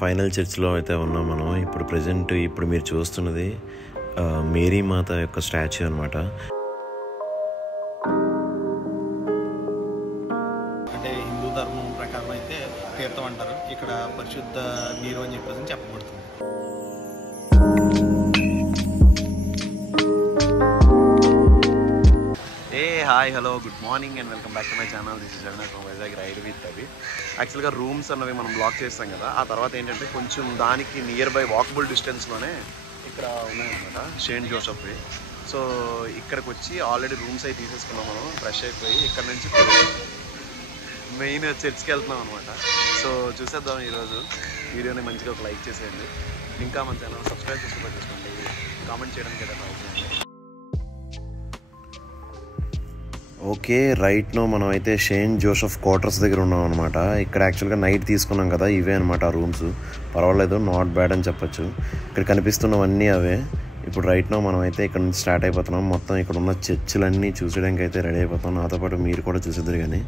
Final చర్చ్లో అయితే ఉన్నాం మనం. ఇప్పుడు ప్రజెంట్ మీరు చూస్తున్నది మేరీ మాత యొక్క స్టాచ్యూ అనమాట. అంటే హిందూ ధర్మం ప్రకారం అయితే తీర్థం అంటారు. ఇక్కడ పరిశుద్ధ నీరు అని చెప్పేసి చెప్పబడుతుంది. Hi, hello, good morning and welcome back to my channel. This is Jagannath from Vizag ride with Abhi. యాక్చువల్గా రూమ్స్ అన్నవి మనం బ్లాక్ చేస్తాం కదా, ఆ తర్వాత ఏంటంటే కొంచెం దానికి నియర్ బై వాకబుల్ డిస్టెన్స్లోనే ఇక్కడ ఉన్నాయన్నమాట సెయింట్ జోసెఫ్వి. సో ఇక్కడికి వచ్చి ఆల్రెడీ రూమ్స్ అవి తీసేసుకున్నాం మనం. ఫ్రెష్ అయిపోయి ఇక్కడ నుంచి మెయిన్ చర్చ్కి వెళ్తున్నాం అనమాట. సో చూసేద్దాం ఈరోజు వీడియోని. మంచిగా ఒక లైక్ చేసేయండి. ఇంకా మన ఛానల్ సబ్స్క్రైబ్ చేసుకోండి. కామెంట్ చేయడానికి ఏదైనా అవసరం. ఓకే, రైట్ నో మనం అయితే సెయింట్ జోసెఫ్ క్వార్టర్స్ దగ్గర ఉన్నాం అనమాట. ఇక్కడ యాక్చువల్గా నైట్ తీసుకున్నాం కదా, ఇవే అనమాట ఆ రూమ్స్. పర్వాలేదు, నాట్ బ్యాడ్ అని చెప్పచ్చు. ఇక్కడ కనిపిస్తున్నవన్నీ అవే. ఇప్పుడు రైట్ నో మనం అయితే ఇక్కడ నుంచి స్టార్ట్ అయిపోతున్నాం. మొత్తం ఇక్కడ ఉన్న చర్చిలన్నీ చూసేయడానికి అయితే రెడీ అయిపోతాం. నాతో పాటు మీరు కూడా చూసేద్దరు. కానీ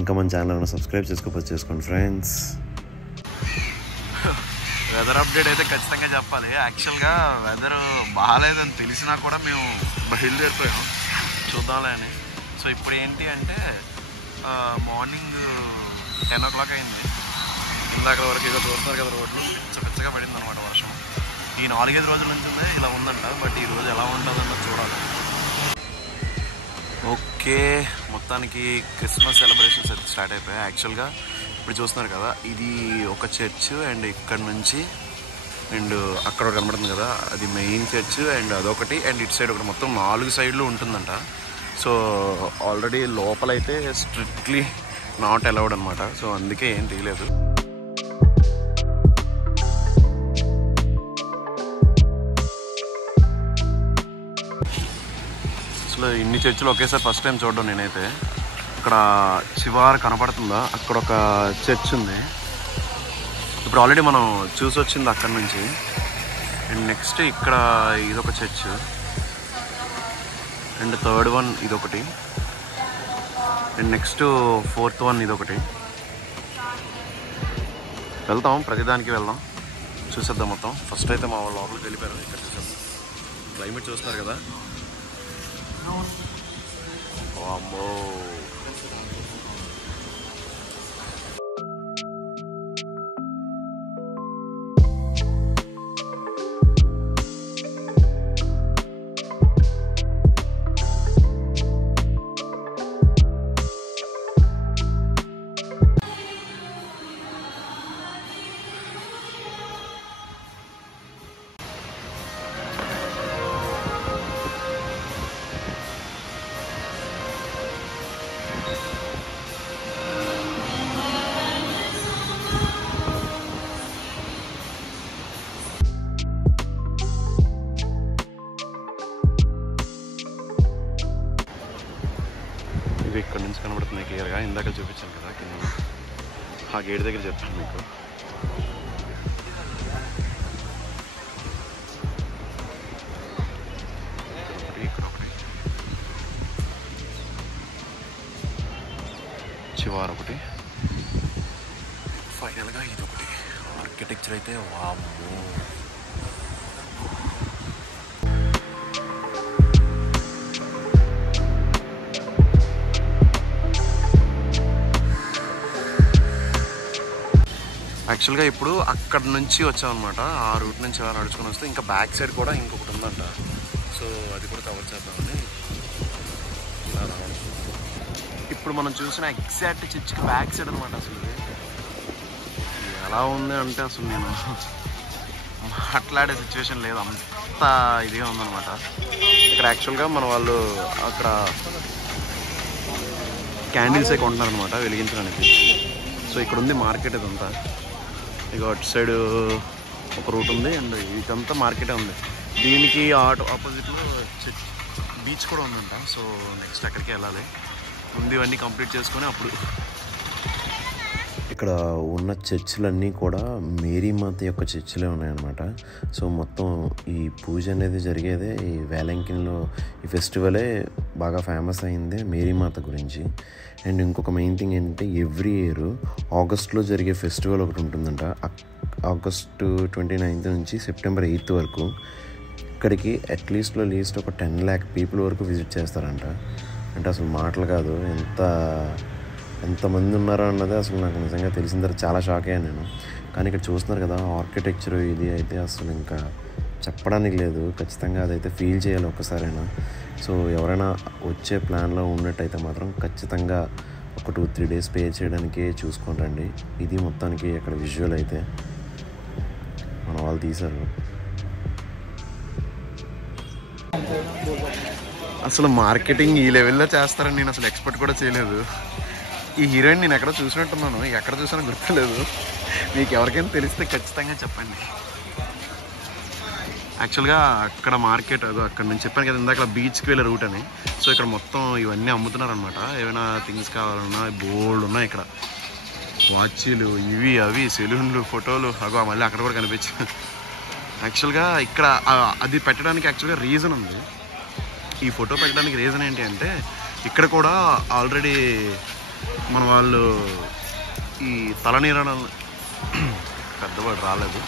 ఇంకా మన ఛానల్ సబ్స్క్రైబ్ చేసుకోండి ఫ్రెండ్స్. వెదర్ అప్డేట్ అయితే ఖచ్చితంగా చెప్పాలి. యాక్చువల్గా వెదర్ బాగాలేదని తెలిసినా కూడా మేము బయలుదేరిపోయాం చూద్దాంలే అని. సో ఇప్పుడు ఏంటి అంటే మార్నింగ్ 10 o'clock అయింది. ఇందాక వరకు ఏదో చూస్తున్నారు కదా, రోడ్లు పిచ్చగా పడింది అనమాట వర్షం. ఈ 4-5 రోజుల నుంచి ఇలా ఉందంట. బట్ ఈ రోజు ఎలా ఉంటుందన్నది చూడాలి. ఓకే, మొత్తానికి క్రిస్మస్ సెలబ్రేషన్స్ అయితే స్టార్ట్ అయిపోయాయి. యాక్చువల్గా ఇప్పుడు చూస్తున్నారు కదా, ఇది ఒక చర్చ్ అండ్ ఇక్కడ నుంచి అండ్ అక్కడ కనబడుతుంది కదా, అది మెయిన్ చర్చ్ అండ్ అదొకటి అండ్ ఇటు సైడ్ ఒకటి, మొత్తం 4 సైడ్లు ఉంటుందంట. సో ఆల్రెడీ లోపలైతే స్ట్రిక్ట్లీ నాట్ అలౌడ్ అనమాట. సో అందుకే ఏం తెలియలేదు. అసలు ఇన్ని చర్చిలు ఒకేసారి ఫస్ట్ టైం చూడడం నేనైతే. ఇక్కడ చివరి కనపడుతుందా, అక్కడ ఒక చర్చ్ ఉంది. ఇప్పుడు ఆల్రెడీ మనం చూసి వచ్చింది అక్కడ నుంచి. అండ్ నెక్స్ట్ ఇక్కడ ఇదొక చర్చ్ అండ్ థర్డ్ వన్ ఇదొకటి అండ్ నెక్స్ట్ 4th వన్ ఇదొకటి. వెళ్తాం, ప్రతిదానికి వెళ్దాం, చూసేద్దాం మొత్తం. ఫస్ట్ అయితే మా వాళ్ళు లోపలికి వెళ్ళిపోయారు. ఇక్కడ చూసేద్దాం. క్లైమేట్ చూస్తున్నారు కదా, వామ్మో. ఇక్కడ నుంచి కనబడుతున్నాయి క్లియర్గా. ఇందాక చూపించాను కదా కింద, ఆ గేట్ దగ్గర చెప్పాను మీకు. ఇక్కడ ఒకటి, చివరి ఒకటి, ఫైనల్గా ఇదొకటి. ఆర్కిటెక్చర్ అయితే వామ్మో. యాక్చువల్గా ఇప్పుడు అక్కడ నుంచి వచ్చామన్నమాట. ఆ రూట్ నుంచి అలా నడుచుకొని వస్తే ఇంకా బ్యాక్ సైడ్ కూడా ఇంకొకటి ఉందంట. సో అది కూడా కవర్ చేద్దామని ఇలా రావడం. ఇప్పుడు మనం చూసిన ఎగ్జాక్ట్ చర్చ్కి బ్యాక్ సైడ్ అనమాట. అసలు ఎలా ఉంది అంటే అసలు నేను మాట్లాడే సిచ్యువేషన్ లేదు, అంత ఇదిగా ఉందన్నమాట. ఇక్కడ యాక్చువల్గా మన వాళ్ళు అక్కడ క్యాండిల్స్ అయి కొంటున్నారు అనమాట వెలిగించడానికి. సో ఇక్కడ ఉంది మార్కెట్ ఇదంతా. ఇక అటు సైడ్ ఒక రూట్ ఉంది అండ్ ఇదంతా మార్కెటే ఉంది. దీనికి ఆపోజిట్లో బీచ్ కూడా ఉందంట. సో నెక్స్ట్ అక్కడికి వెళ్ళాలి. ముందు ఇవన్నీ కంప్లీట్ చేసుకొని అప్పుడు. ఇక్కడ ఇక్కడ ఉన్న చర్చిలన్నీ కూడా మేరీమాత యొక్క చర్చిలే ఉన్నాయన్నమాట. సో మొత్తం ఈ పూజ అనేది జరిగేదే ఈ వేలంకిన్లో. ఈ ఫెస్టివలే బాగా ఫేమస్ అయిందే మేరీమాత గురించి. అండ్ ఇంకొక మెయిన్ థింగ్ ఏంటంటే ఎవ్రీ ఇయర్ ఆగస్ట్లో జరిగే ఫెస్టివల్ ఒకటి ఉంటుందంట. ఆగస్టు 29 నుంచి సెప్టెంబర్ 8 వరకు ఇక్కడికి లీస్ట్ ఒక 10 lakh పీపుల్ వరకు విజిట్ చేస్తారంట. అంటే అసలు మాటలు కాదు, ఎంతమంది ఉన్నారో అన్నది అసలు నాకు నిజంగా తెలిసిన తర్వాత చాలా షాక్ అయ్యాను నేను. కానీ ఇక్కడ చూస్తున్నారు కదా ఆర్కిటెక్చర్, ఇది అయితే అసలు ఇంకా చెప్పడానికి లేదు. ఖచ్చితంగా అదైతే ఫీల్ చేయాలి ఒక్కసారైనా. సో ఎవరైనా వచ్చే ప్లాన్లో ఉన్నట్టయితే మాత్రం ఖచ్చితంగా ఒక 2-3 days స్టే చేయడానికి చూసుకొని రండి. ఇది మొత్తానికి అక్కడ విజువల్ అయితే మన వాళ్ళు తీశారు. అసలు మార్కెటింగ్ ఈ లెవెల్లో చేస్తారని నేను అసలు ఎక్స్పెక్ట్ కూడా చేయలేదు. ఈ హీరోయిన్ నేను ఎక్కడ చూసినట్టున్నాను, ఎక్కడ చూసానో గుర్తులేదు. మీకు ఎవరికైనా తెలిస్తే ఖచ్చితంగా చెప్పండి. యాక్చువల్గా అక్కడ మార్కెట్ అక్కడ నేను చెప్పాను కదా ఇందాక బీచ్కి వెళ్ళే రూట్ అని. సో ఇక్కడ మొత్తం ఇవన్నీ అమ్ముతున్నారనమాట. ఏమైనా థింగ్స్ కావాలన్నా బోల్డ్ ఉన్నాయి ఇక్కడ. వాచీలు, ఇవి అవి, సెలూన్లు, ఫోటోలు, అగో మళ్ళీ అక్కడ కూడా కనిపించింది. యాక్చువల్గా ఇక్కడ అది పెట్టడానికి యాక్చువల్గా రీజన్ ఉంది. ఈ ఫోటో పెట్టడానికి రీజన్ ఏంటి అంటే ఇక్కడ కూడా ఆల్రెడీ మన వాళ్ళు ఈ తలనీరడం పెద్దవాడు రాలేదు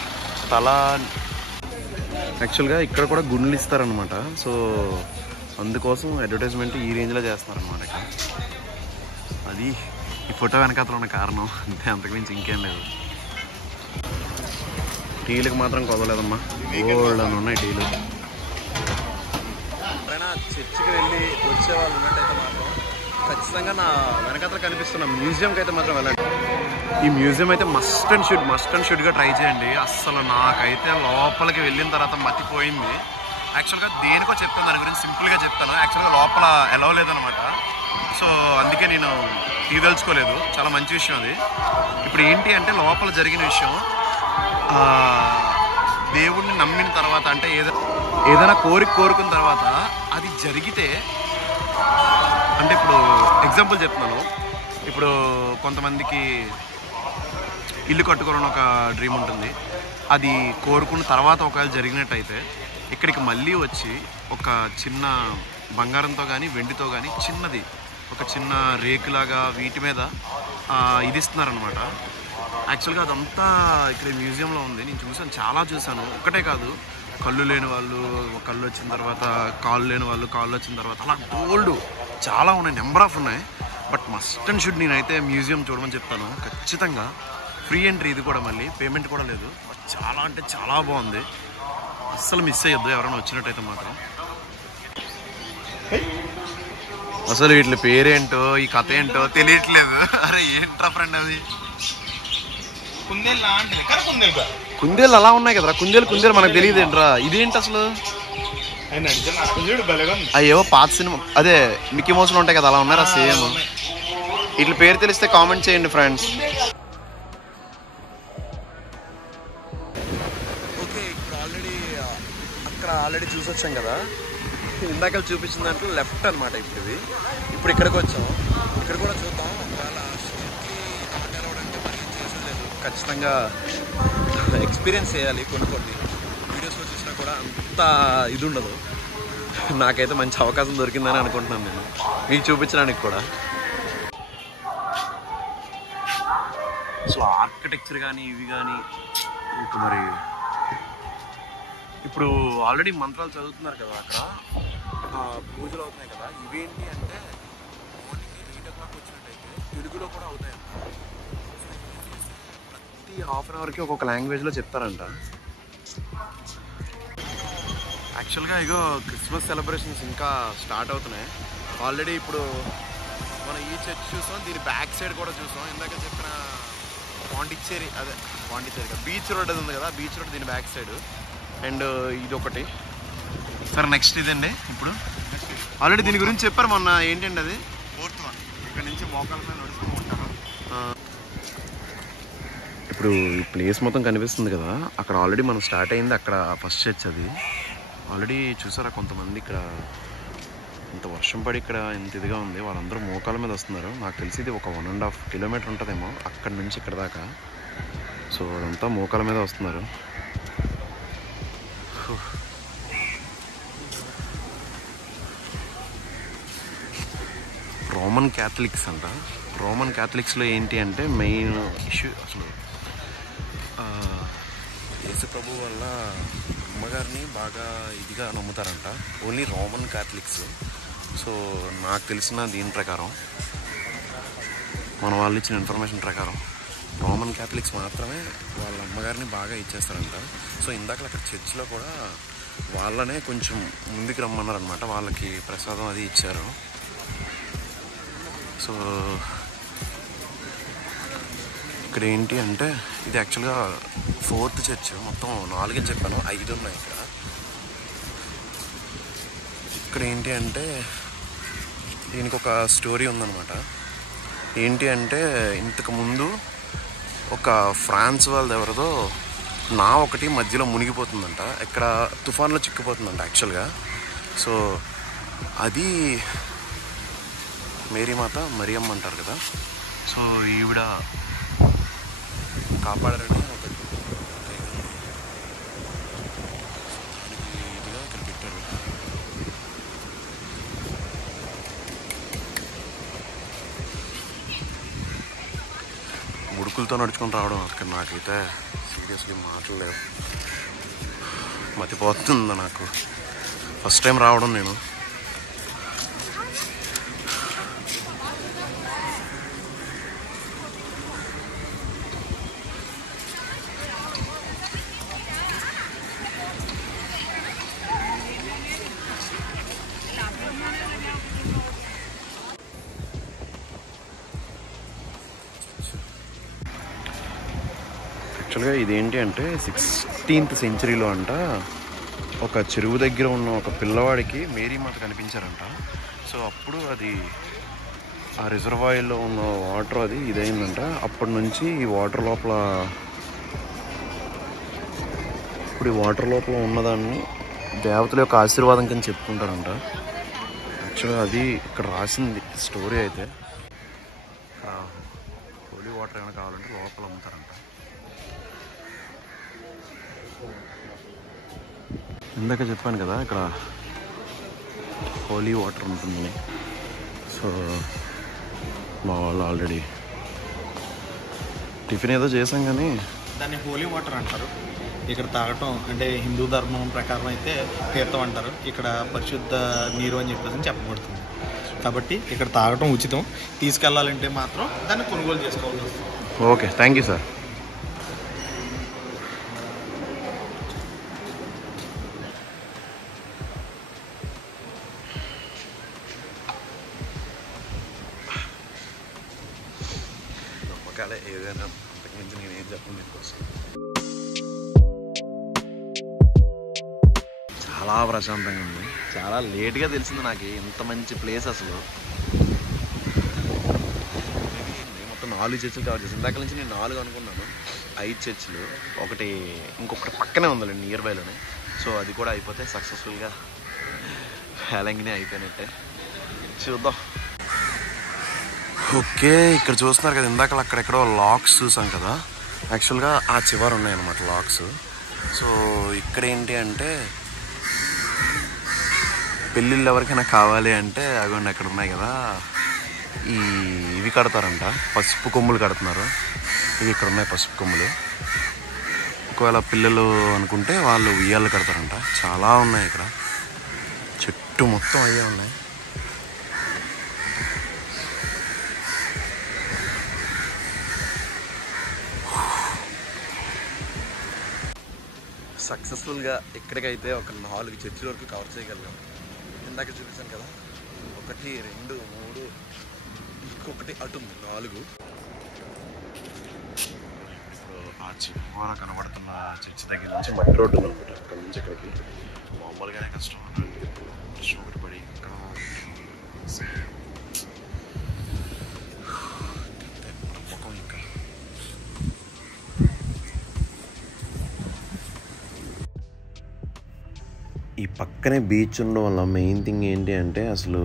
యాక్చువల్గా ఇక్కడ కూడా గుండ్లు ఇస్తారనమాట. సో అందుకోసం అడ్వర్టైజ్మెంట్ ఈ రేంజ్లో చేస్తున్నారనమాట ఇక్కడ. అది ఈ ఫోటో వెనకాతలో ఉన్న కారణం అంతే, అంతకుమించి ఇంకేం లేదు. టీలకు మాత్రం కొదలేదమ్మా, గోల్డ్ అని ఉన్నాయి టీలు. ఎప్పుడైనా చర్చికి వెళ్ళి వచ్చే వాళ్ళు ఉన్నట్టయితే మాత్రం ఖచ్చితంగా నా వెనకాతలో కనిపిస్తున్న మ్యూజియంకి అయితే మాత్రం వెళ్ళండి. ఈ మ్యూజియం అయితే మస్ట్ అండ్ షుడ్గా ట్రై చేయండి. అస్సలు నాకైతే లోపలికి వెళ్ళిన తర్వాత మతిపోయింది. యాక్చువల్గా దేనికో చెప్తాను, దాని గురించి సింపుల్గా చెప్తాను. యాక్చువల్గా లోపల ఎలవ్ లేదనమాట. సో అందుకే నేను తీదలుచుకోలేదు. చాలా మంచి విషయం అది. ఇప్పుడు ఏంటి అంటే లోపల జరిగిన విషయం, దేవుడిని నమ్మిన తర్వాత అంటే ఏదైనా కోరుకున్న తర్వాత అది జరిగితే, అంటే ఇప్పుడు ఎగ్జాంపుల్ చెప్తున్నాను. ఇప్పుడు కొంతమందికి ఇల్లు కట్టుకోవాలని ఒక డ్రీమ్ ఉంటుంది. అది కోరుకున్న తర్వాత ఒకవేళ జరిగినట్టయితే ఇక్కడికి మళ్ళీ వచ్చి ఒక చిన్న బంగారంతో కానీ వెండితో కానీ చిన్నది ఒక చిన్న రేకులాగా వీటి మీద ఇది ఇస్తున్నారనమాట. యాక్చువల్గా అదంతా ఇక్కడ మ్యూజియంలో ఉంది. నేను చూసాను, చాలా చూసాను. ఒక్కటే కాదు, కళ్ళు లేని వాళ్ళు కళ్ళు వచ్చిన తర్వాత, కాళ్ళు లేని వాళ్ళు కాళ్ళు వచ్చిన తర్వాత, అలా గోల్డ్ చాలా ఉన్నాయి, నెంబర్ ఆఫ్ ఉన్నాయి. బట్ మస్ట్ అండ్ షుడ్ నేనైతే మ్యూజియం చూడమని చెప్తాను ఖచ్చితంగా. ఫ్రీ ఎంట్రీ, ఇది కూడా మళ్ళీ పేమెంట్ కూడా లేదు. బట్ చాలా అంటే చాలా బాగుంది, అస్సలు మిస్ అయ్యొద్దు ఎవరైనా వచ్చినట్టయితే మాత్రం. అసలు వీటి పేరేంటో ఈ కథ ఏంటో తెలియట్లేదు. అరే ఏంట్రా ఫ్రెండ్ అది, కుందేలు అలా ఉన్నాయి కదరా, కుందేలు మనకు తెలియదు ఏంట్రా, ఇదేంటి అసలు? అయ్యో పాత సినిమా, అదే మిక్కీ మౌస్లో ఉంటాయి కదా, అలా ఉన్నారా సేమ్. వీటి పేరు తెలిస్తే కామెంట్ చేయండి ఫ్రెండ్స్. ఓకే, ఇప్పుడు ఆల్రెడీ చూసి వచ్చాం కదా. ఇందాక చూపించిన దాంట్లో లెఫ్ట్ అనమాట. ఇప్పుడు ఇక్కడికి వచ్చాం. ఇక్కడ కూడా చూద్దాం. ఒకవేళ ఖచ్చితంగా ఎక్స్పీరియన్స్ చేయాలి. కొన్ని వీడియోస్లో చూసినా కూడా అంత ఇది ఉండదు. నాకైతే మంచి అవకాశం దొరికిందని అనుకుంటున్నాను నేను మీకు చూపించడానికి కూడా. సో ఆర్కిటెక్చర్ కానీ ఇవి కానీ ఇంకా మరి ఇప్పుడు ఆల్రెడీ మంత్రాలు చదువుతున్నారు కదా, అక్కడ పూజలు అవుతున్నాయి కదా. ఇవేంటి అంటే మార్నింగ్ 8 o'clock వచ్చినట్టయితే తెలుగులో కూడా అవుతాయి. ప్రతి హాఫ్ అన్ అవర్కి ఒక్కొక్క లాంగ్వేజ్లో చెప్తారంట. యాక్చువల్గా ఇగో క్రిస్మస్ సెలబ్రేషన్స్ ఇంకా స్టార్ట్ అవుతున్నాయి ఆల్రెడీ. ఇప్పుడు మనం ఈ చర్చ్ చూసాం, దీని బ్యాక్ సైడ్ కూడా చూసాం. ఇందాక చెప్పిన పాండిచ్చేరి కదా, బీచ్ రోడ్ అది ఉంది కదా, బీచ్ రోడ్ దీని బ్యాక్ సైడ్. అండ్ ఇది ఒకటి. సరే నెక్స్ట్ ఇదండి. ఇప్పుడు ఆల్రెడీ దీని గురించి చెప్పారు మొన్న. ఏంటండి అది? 4th one. ఇక్కడ నుంచి మోకాల మీద నడుస్తూ ఉంటారు. ఇప్పుడు ఈ ప్లేస్ మొత్తం కనిపిస్తుంది కదా, అక్కడ ఆల్రెడీ మనం స్టార్ట్ అయింది. అక్కడ ఫస్ట్ చర్చ్ అది. ఆల్రెడీ చూసారా కొంతమంది ఇక్కడ ఇంత వర్షం పడి ఇక్కడ ఇంత ఇదిగా ఉంది. వాళ్ళందరూ మోకాల మీద వస్తున్నారు. నాకు తెలిసి ఇది ఒక 1.5 కిలోమీటర్ ఉంటుందేమో అక్కడి నుంచి ఇక్కడ దాకా. సో అదంతా మోకాల మీద వస్తున్నారు. రోమన్ క్యాథలిక్స్ అంట. రోమన్ క్యాథలిక్స్లో ఏంటి అంటే మెయిన్ ఇష్యూ అసలు యేసుప్రభు వల్ల అమ్మగారిని బాగా ఇదిగా నమ్ముతారంట. Only Roman Catholics. సో నాకు తెలిసిన దీని ప్రకారం, మన వాళ్ళు ఇచ్చిన ఇన్ఫర్మేషన్ ప్రకారం రోమన్ క్యాథలిక్స్ మాత్రమే వాళ్ళ అమ్మగారిని బాగా ఇచ్చేస్తారంట. సో ఇందాక అక్కడ చర్చిలో కూడా వాళ్ళనే కొంచెం ముందుకు రమ్మన్నారనమాట. వాళ్ళకి ప్రసాదం అది ఇచ్చారు. సో ఇక్కడ ఏంటి అంటే ఇది యాక్చువల్గా 4th చర్చ్. మొత్తం 4 చెప్పాను, 5 ఉన్నాయి ఇక్కడ. ఇక్కడ ఏంటి అంటే దీనికి ఒక స్టోరీ ఉందన్నమాట. ఏంటి అంటే ఇంతకుముందు ఒక ఫ్రాన్స్ వాళ్ళది ఎవరిదో నా ఒకటి మధ్యలో మునిగిపోతుందంట. ఇక్కడ తుఫాన్లో చిక్కిపోతుందంట యాక్చువల్గా. సో అది మేరీమాత, మరియమ్మ అంటారు కదా. సో ఈవిడ కాపాడారని ఒక ఇదిగా ఇక్కడ పెట్టారు. ముడుకులతో నడుచుకొని రావడం అక్కడ నాకైతే సీరియస్లీ మాటలు లేవు. మతిపోతుంది నాకు. ఫస్ట్ టైం రావడం నేను. యాక్చువల్గా ఇదేంటి అంటే 16th సెంచరీలో అంట ఒక చెరువు దగ్గర ఉన్న ఒక పిల్లవాడికి మేరీమాత కనిపించారంట. సో అప్పుడు అది ఆ రిజర్వాయర్లో ఉన్న వాటర్ అది ఇదైందంట. అప్పటి నుంచి ఈ వాటర్ లోపల ఉన్నదాన్ని దేవతల యొక్క ఆశీర్వాదం కింద చెప్పుకుంటారంట. యాక్చువల్గా అది ఇక్కడ రాసింది స్టోరీ. అయితే ఇక్కడ హోలీ వాటర్ ఏమైనా కావాలంటే లోపల అమ్ముతారంట. ఇందాక చెప్పాను కదా ఇక్కడ హోలీ వాటర్ ఉంటుందని. సో మా వాళ్ళు ఆల్రెడీ టిఫిన్ ఏదో చేసాం కానీ దాన్ని హోలీ వాటర్ అంటారు. ఇక్కడ తాగటం అంటే హిందూ ధర్మం ప్రకారం అయితే తీర్థం అంటారు. ఇక్కడ పరిశుద్ధ నీరు అని చెప్పేసి చెప్పబడుతుంది. కాబట్టి ఇక్కడ తాగటం ఉచితం. తీసుకెళ్లాలంటే మాత్రం దాన్ని కొనుగోలు చేసుకోవాల్సి వస్తుంది. Okay, thank you sir. నమ్మకాలే ఏదైనా, అంతకుమించి నేనేం చెప్పను మీకోసం. చాలా ప్రశాంతంగా ఉంది. చాలా లేట్గా తెలిసింది నాకు ఇంత మంచి ప్లేస్ అసలు. మొత్తం 4 చర్చిలు కవర్ చేసి ఇందాక నుంచి నేను 4 అనుకున్నాను. 5 చర్చిలు, ఇంకొకటి పక్కనే ఉందండి నియర్ బైలోనే. సో అది కూడా అయిపోతే సక్సెస్ఫుల్గా హేలంగినే అయిపోయినట్టే. చూద్దాం. ఓకే, ఇక్కడ చూస్తున్నారు కదా, ఇందాక అక్కడెక్కడో లాక్స్ చూసాం కదా. యాక్చువల్గా ఆ చివర ఉన్నాయన్నమాట లాక్స్. సో ఇక్కడ ఏంటి అంటే పెళ్ళిళ్ళు ఎవరికైనా కావాలి అంటే అగోండి అక్కడ ఉన్నాయి కదా, ఇవి కడతారంట. పసుపు కొమ్ములు కడుతున్నారు. ఇవి ఇక్కడ ఉన్నాయి పసుపు కొమ్ములు. ఒకవేళ పిల్లలు అనుకుంటే వాళ్ళు ఉయ్యాలు కడతారంట. చాలా ఉన్నాయి ఇక్కడ. చుట్టూ మొత్తం అయ్యే ఉన్నాయి. సక్సెస్ఫుల్గా ఇక్కడికైతే ఒక 4 చర్చిల వరకు కవర్ చేయగలిగాం. ఇందాక చూపించాను కదా, 1, 2, 3, ఇంకొకటి అటు 4. ఇప్పుడు ఆ చివర కనబడుతున్న చర్చి దగ్గర నుంచి మట్టి రోడ్డు అనమాట. అక్కడ నుంచి ఇక్కడికి మామూలుగానే కష్టం. షుగర్ పడి ఇక్కడ నమ్మకం. ఇంకా ఈ పక్కనే బీచ్ ఉండడం వల్ల మెయిన్ థింగ్ ఏంటి అంటే అసలు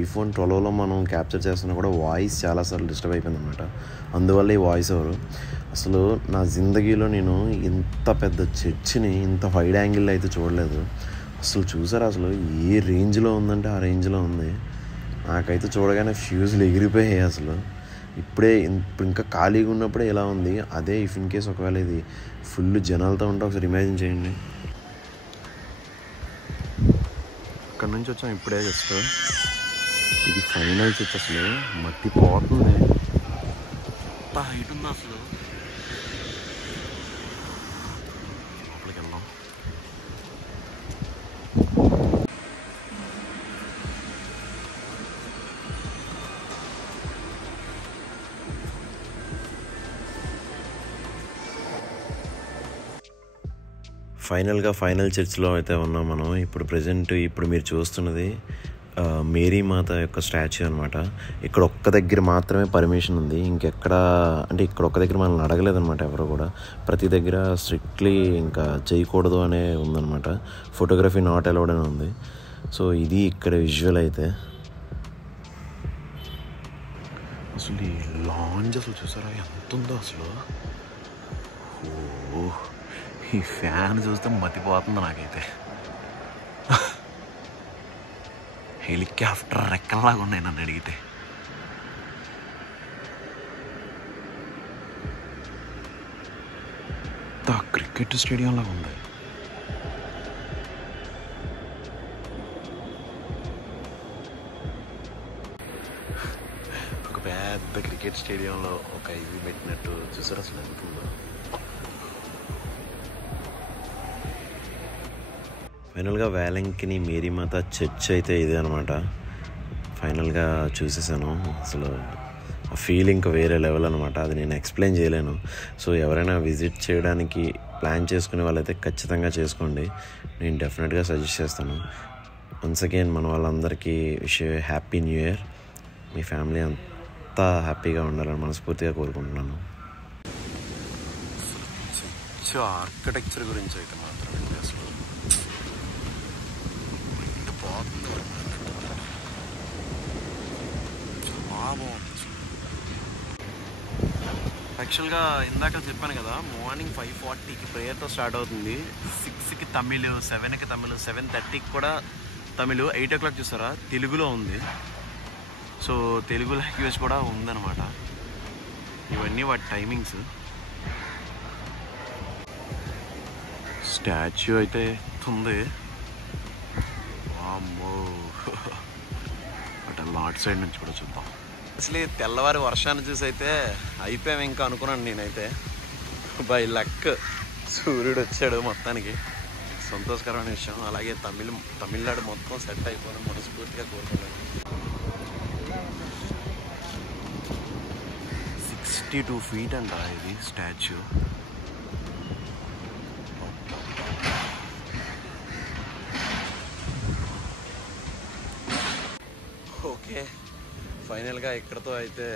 ఐఫోన్ 12లో మనం క్యాప్చర్ చేస్తున్నా కూడా వాయిస్ చాలాసార్లు డిస్టర్బ్ అయిపోయింది అనమాట. అందువల్ల ఈ వాయిస్ ఓవర్. అసలు నా జిందగీలో నేను ఇంత పెద్ద చర్చిని ఇంత వైడ్ యాంగిల్లో అయితే చూడలేదు. అసలు చూసారా, అసలు ఏ రేంజ్లో ఉందంటే ఆ రేంజ్లో ఉంది. నాకైతే చూడగానే ఫ్యూజులు ఎగిరిపోయాయి. అసలు ఇప్పుడు ఇంకా ఖాళీగా ఉన్నప్పుడే ఇలా ఉంది. అదే ఇఫ్ ఇన్ కేస్ ఒకవేళ ఇది ఫుల్ జనాలతో ఉంటే ఒకసారి ఇమాజిన్ చేయండి. అక్కడ నుంచి వచ్చాం ఇప్పుడే జస్ట్. ఇది ఫైనల్ చర్చ్. అసలు మట్టి పోతుంది, ఎంత హైట్ ఉందో అసలు. లోపలికి వెళ్దాం. ఫైనల్ చర్చ్లో అయితే ఉన్నాం మనం ఇప్పుడు ప్రజెంట్. ఇప్పుడు మీరు చూస్తున్నది మేరీ మాత యొక్క స్టాచ్యూ అనమాట. ఇక్కడ ఒక్క దగ్గర మాత్రమే పర్మిషన్ ఉంది, ఇంకెక్కడ అంటే ఇక్కడ ఒక్క దగ్గర మనల్ని అడగలేదన్నమాట ఎవరు కూడా. ప్రతి దగ్గర స్ట్రిక్ట్లీ ఇంకా చేయకూడదు అనే ఉందన్నమాట. ఫోటోగ్రఫీ నాట్ అలౌడ్ అని ఉంది. సో ఇది ఇక్కడ విజువల్ అయితే. అసలు ఈ లాంజ్ అసలు చూసారా ఎంత ఉందో అసలు. ఓ, ఈ ఫ్యాన్ చూస్తే మతిపోతుంది నాకైతే. హెలికాప్టర్ రెక్కల్లాగా ఉన్నాయి నన్ను అడిగితే. క్రికెట్ స్టేడియం లాగా ఉంది. ఒక పెద్ద క్రికెట్ స్టేడియంలో ఒక ఇది పెట్టినట్టు చూసారు అసలు ఎంత ఉందో. ఫైనల్గా వేలంకిని మేరీమాత చర్చ్ అయితే ఇదే అనమాట. ఫైనల్గా చూసేసాను. అసలు ఆ ఫీలింగ్ వేరే లెవెల్ అనమాట. అది నేను ఎక్స్ప్లెయిన్ చేయలేను. సో ఎవరైనా విజిట్ చేయడానికి ప్లాన్ చేసుకునే వాళ్ళైతే ఖచ్చితంగా చేసుకోండి. నేను డెఫినెట్గా సజెస్ట్ చేస్తాను. వన్స్ అగైన్ మన వాళ్ళందరికీ హ్యాపీ న్యూ ఇయర్. మీ ఫ్యామిలీ అంతా హ్యాపీగా ఉండాలని మనస్ఫూర్తిగా కోరుకుంటున్నాను. ఆర్కిటెక్చర్ గురించి అయితే మాత్రం అసలు యాక్చువల్గా ఇందాక చెప్పాను కదా, మార్నింగ్ 5:40కి ప్రేయర్తో స్టార్ట్ అవుతుంది. 6కి తమిళ్, 7కి తమిళ్, 7:30కి కూడా తమిళ్, 8 o'clock చూసారా తెలుగులో ఉంది. సో తెలుగు లాంగ్వేజ్ కూడా ఉందన్నమాట. ఇవన్నీ వాటి టైమింగ్స్. స్టాచ్యూ అయితే ఉంది. వామ్మో, అటు నార్త్ సైడ్ నుంచి కూడా చూద్దాం. అసలు తెల్లవారి వర్షాన్ని చూసి అయితే అయిపోయాం ఇంకా అనుకున్నాను నేనైతే. బై లక్ సూర్యుడు వచ్చాడు మొత్తానికి. సంతోషకరమైన విషయం. అలాగే తమిళనాడు మొత్తం సెట్ అయిపోవాలని మనస్ఫూర్తిగా కోరుకున్నాను. 62 feet అంట ఇది స్టాచ్యూ. ఓకే, ఫైనల్గా ఇక్కడతో అయితే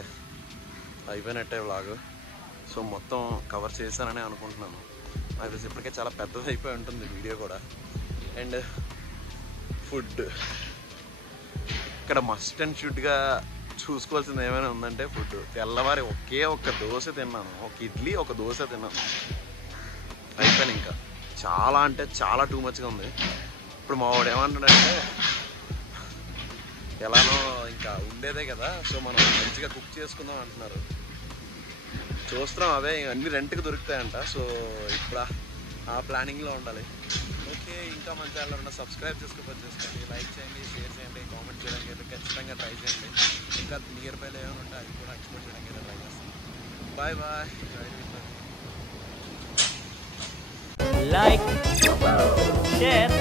అయిపోయినట్టే వ్లాగ్. సో మొత్తం కవర్ చేశానని అనుకుంటున్నాను. నాకు తెలిసి ఇప్పటికే చాలా పెద్దది అయిపోయి ఉంటుంది వీడియో కూడా. అండ్ ఫుడ్ ఇక్కడ మస్ట్ అండ్ షుడ్గా చూసుకోవాల్సింది ఏమైనా ఉందంటే ఫుడ్. తెల్లవారి ఒకే ఒక్క దోశ తిన్నాను, ఒక ఇడ్లీ ఒక దోశ తిన్నాను, అయిపోయాను. ఇంకా చాలా అంటే చాలా టూ మచ్గా ఉంది. ఇప్పుడు మా వాడు ఏమంటాడంటే ఎలానో ఇంకా ఉండేదే కదా, సో మనం మంచిగా కుక్ చేసుకుందాం అంటున్నారు. చూస్తున్నాం అవే అన్ని రెంట్కి దొరుకుతాయంట. సో ఇప్పుడు ఆ ప్లానింగ్లో ఉండాలి. ఓకే, ఇంకా మన ఛానల్ ఉన్న సబ్స్క్రైబ్ చేసుకోండి, లైక్ చేయండి, షేర్ చేయండి, కామెంట్ చేయడానికి అయితే ఖచ్చితంగా ట్రై చేయండి. ఇంకా నియర్ బైలో ఏమైనా ఉంటే అవి కూడా ఎక్స్ప్లోర్ చేయడానికి అయితే ట్రై చేస్తాను. Bye bye. Like, share,